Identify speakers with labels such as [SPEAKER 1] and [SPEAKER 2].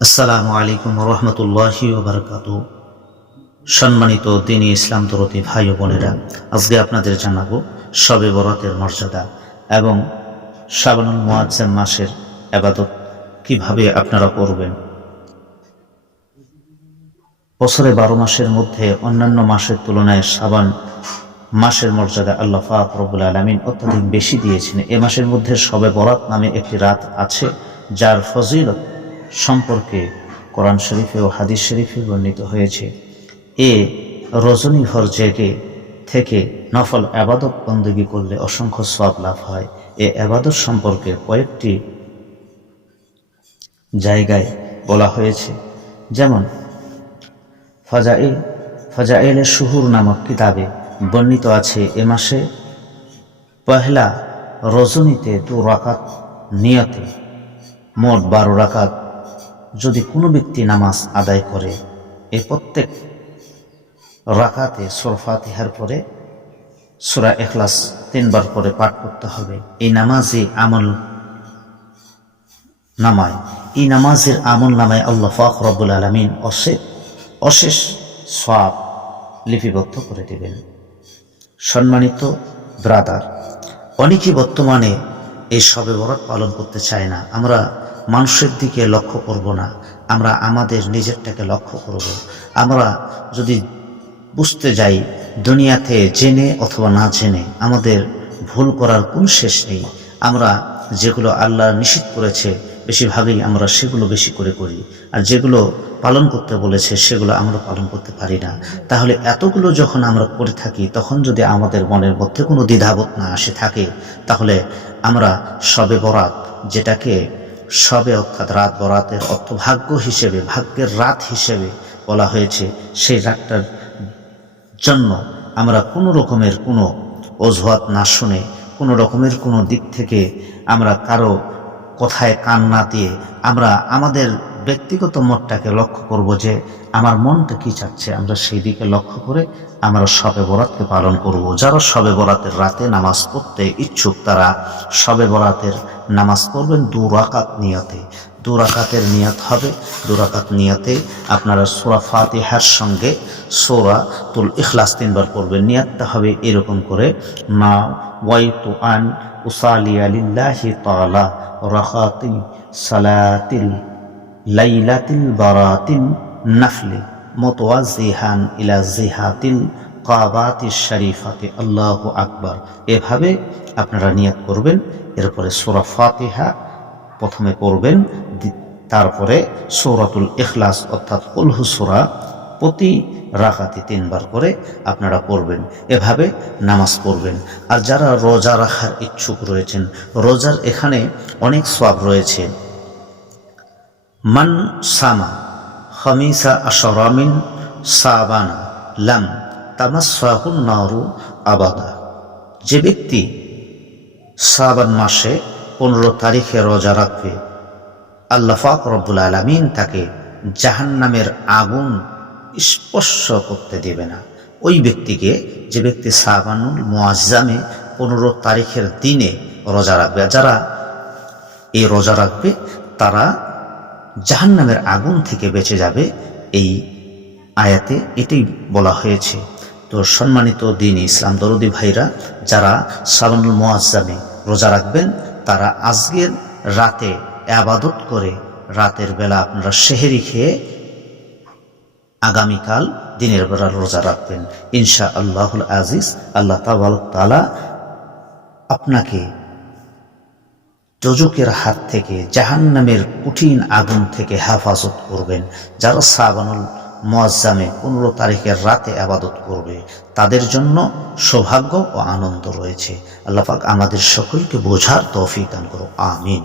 [SPEAKER 1] আসসালামু আলাইকুম রহমতুল্লাহি বারকাত সম্মানিত দিনী ইসলাম তরতি ভাই বোনেরা, আজকে আপনাদের জানাব সবে বরাতের মর্যাদা এবং শাবানুল মুআজ্জাম মাসের আবাদত কীভাবে আপনারা করবেন। বছরে বারো মাসের মধ্যে অন্যান্য মাসের তুলনায় সাবান মাসের মর্যাদা আল্লাহ ফাক রবুল আলমিন অত্যাধিক বেশি দিয়েছেন। এ মাসের মধ্যে সবে বরাত নামে একটি রাত আছে, যার ফজিলত সম্পর্কে কোরআন শরীফে ও হাদিস শরীফে বর্ণিত হয়েছে। এ রজনীভর জেগে থেকে নফল আবাদত বন্দী করলে অসংখ্য সব লাভ হয়। এ আবাদত সম্পর্কে কয়েকটি জায়গায় বলা হয়েছে। যেমন, ফাজাইল ফাজাইলের শুহুর নামক কিতাবে বর্ণিত আছে, এ মাসে পহেলা রজনীতে দু রাকাত নিয়তে মোট বারো রাকাত যদি কোনো ব্যক্তি নামাজ আদায় করে এই প্রত্যেক রাকাতে সোরফাতিহার পরে, সুরা এখলাস তিনবার করে পাঠ করতে হবে। এই নামাজে আমল নামায়। এই নামাজের আমল নামায় আল্লাহ ফাক রব্বুল আলমিন অশেষ অশেষ সব লিপিবদ্ধ করে দেবেন। সম্মানিত ব্রাদার অনেকেই বর্তমানে এই সবে বরাত পালন করতে চায় না। আমরা মানুষের দিকে লক্ষ্য করব না। আমরা আমাদের নিজেরটাকে লক্ষ্য করব। আমরা যদি বুঝতে যাই, দুনিয়াতে জেনে অথবা না জেনে আমাদের ভুল করার কোন শেষ নেই। আমরা যেগুলো আল্লাহ নিষিদ্ধ করেছে, বেশিরভাগই আমরা সেগুলো বেশি করে করি। আর যেগুলো পালন করতে বলেছে, সেগুলো আমরা পালন করতে পারি না। তাহলে এতগুলো যখন আমরা করে থাকি, তখন যদি আমাদের মনের মধ্যে কোনো দ্বিধাবোধ না আসে থাকে, তাহলে আমরা সবে বরাত যেটাকে সবে অর্থাৎ রাত বরাতের অর্থ ভাগ্য হিসেবে, ভাগ্যের রাত হিসেবে বলা হয়েছে, সেই রাতটার জন্য আমরা কোনো রকমের কোনো অজুহাত না শুনে, কোনো রকমের কোনো দিক থেকে আমরা কারও কথায় কান না দিয়ে আমরা আমাদের ব্যক্তিগত মতটাকে লক্ষ্য করব যে আমার মনটা কি চাচ্ছে, আমরা সেই দিকে লক্ষ্য করে আমরা সবে বরাতকে পালন করব। যারা সবে বরাতের রাতে নামাজ পড়তে ইচ্ছুক, তারা সবে বরাতের নামাজ পড়বেন দু রাকাত নিয়তে। দু রাকাতের নিয়ত হবে, দু রাকাত নিয়তে আপনারা সোরা ফাতিহার সঙ্গে সোরা তুল ইখলাস তিনবার পড়বেন। নিয়াতটা হবে এরকম করে, মা ওয়াইতু আন উসালিয়া লিল্লাহি তাআলা রাখাতি সালাতিল লাইলাতিল বারাতিন নাফলি মোতোয়াজিহান ইলা জিহাতিল কাবাতি শরীফাতে। আল্লাহ আকবার। এভাবে আপনারা নিয়াত করবেন, এরপরে সোরা ফাতেহা প্রথমে পড়বেন তারপরে সৌরাতুল ইখলাস, অর্থাৎ কলহু সোরা প্রতি রাখাতে তিনবার করে আপনারা পড়বেন। এভাবে নামাজ পড়বেন। আর যারা রোজা রাখার ইচ্ছুক রয়েছেন, রোজার এখানে অনেক সব রয়েছে। মান সামা হমিসা আশরামিন, সাবানা, লাম তামাসাহুন নারু, আবাদা। যে ব্যক্তি সাবান মাসে পনেরো তারিখে রোজা রাখবে, আল্লাহ ফাক রব্বুল আলমিন তাকে জাহান্নামের আগুন স্পর্শ করতে দেবে না। ওই ব্যক্তিকে যে ব্যক্তি সাবানুল মোয়াজ্জামে পনেরো তারিখের দিনে রোজা রাখবে, যারা এই রোজা রাখবে, তারা জাহান্নামের আগুন থেকে বেঁচে যাবে এই আয়াতে এটাই বলা হয়েছে। তো সম্মানিত দিন ইসলাম দরদি ভাইরা, যারা সাবানুল মোয়াজ্জামে রোজা রাখবেন, তারা আজকের রাতে আবাদত করে রাতের বেলা আপনারা সেহেরি খেয়ে আগামীকাল দিনের বেলা রোজা রাখবেন। ইনশা আল্লাহুল আজিজ, আল্লাহ তালা আপনাকে যোজকের হাত থেকে, জাহান্নামের কঠিন আগুন থেকে হেফাজত করবেন, যারা সাবানুল মোয়াজ্জামে পনেরো তারিখের রাতে আবাদত করবে, তাদের জন্য সৌভাগ্য ও আনন্দ রয়েছে। আল্লাহাক আমাদের সকলকে বোঝার তৌফিক দান করো আমিন।